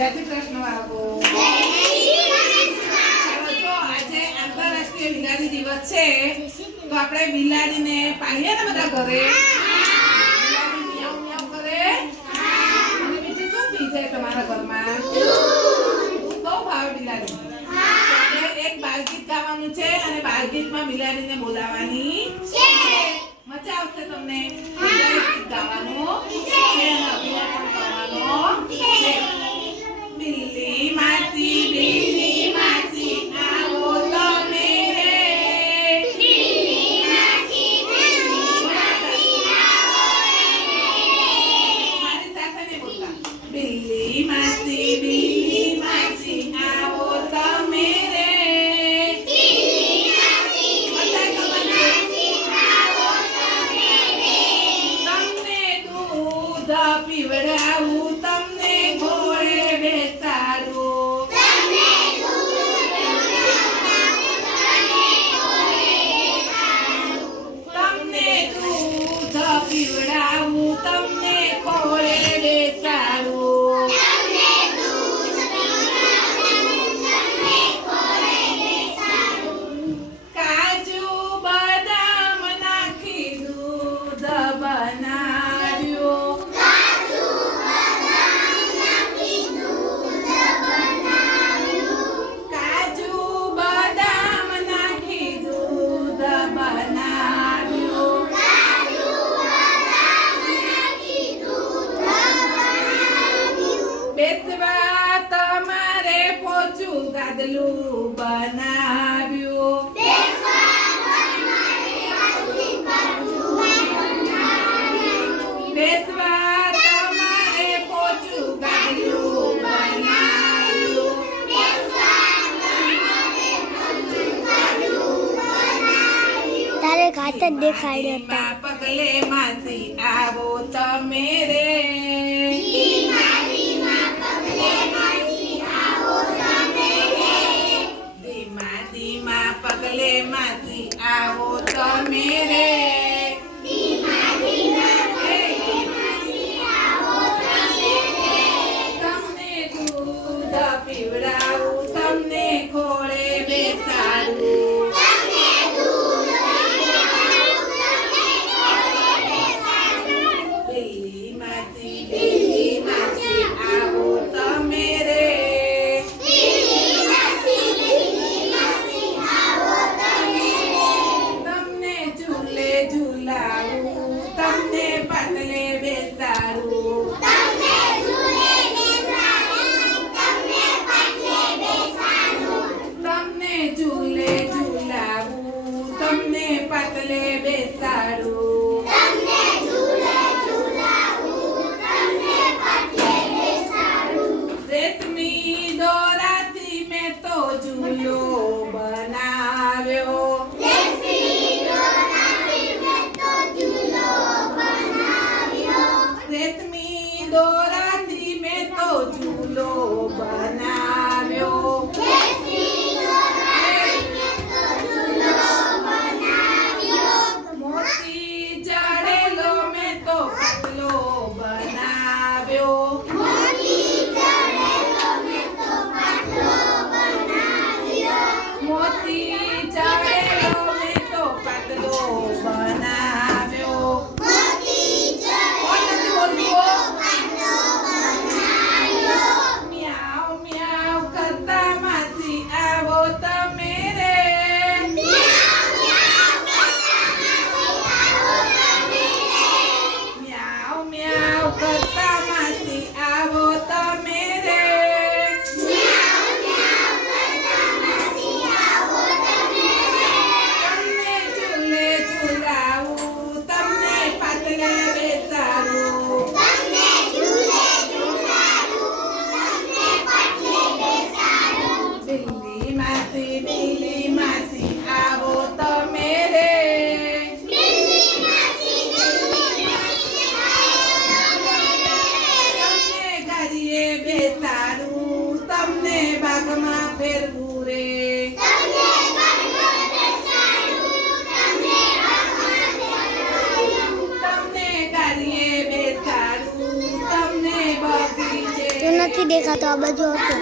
જય શ્રી કૃષ્ણ બાબુ. જો આજે આંતરરાષ્ટ્રીય બિલાડી દિવસ છે તો આપણે બિલાડીને પાળીએ ને બધા ઘરે. બિલાડી મિયાઉ મિયાઉ કરે. અને બીજું શું પી છે તમારા ઘરમાં? દૂધ બહુ ભાવે બિલાડી. આપણે એક બાળગીત ગાવાનું છે અને બાળગીતમાં બિલાડીને બોલાવવાની છે. મજા આવશે તમને. બિલાડી ગીત ગાવાનું છે અને અભિનય પણ કરવાનો છે. બિલ્લી માસી આવો તમે રે. મારી સાથે નહીં બોલતા. બિલ્લી માસી આવો તમે રે. તમને દૂધ પીવડાવું, તમને ઘોડે બેસાડું. તમને દૂધ પીવડાવું, તમને ઘોડે બેસાડું. કાજુ બદામ નાખી દૂધ બનાવ્યું. કાજુ બદામ નાખી દૂધ બનાવ્યું. બેસવા તમારે પોચું ગાદલું બનાવ્યું. બેસવા તમારે પોચું ગાદલું બનાવ્યું. તારે ઘાત જ દેખાડ્યો હતા. ધીમા પગલે માસી આવો તમે રે. ધીમા પગલે માસી આવો તમે રે. તમને દૂધ પીવડાવું, તમને ખોળે બેસાડું. બિલ્લી નથી દેખાતો આ બાજુ હતો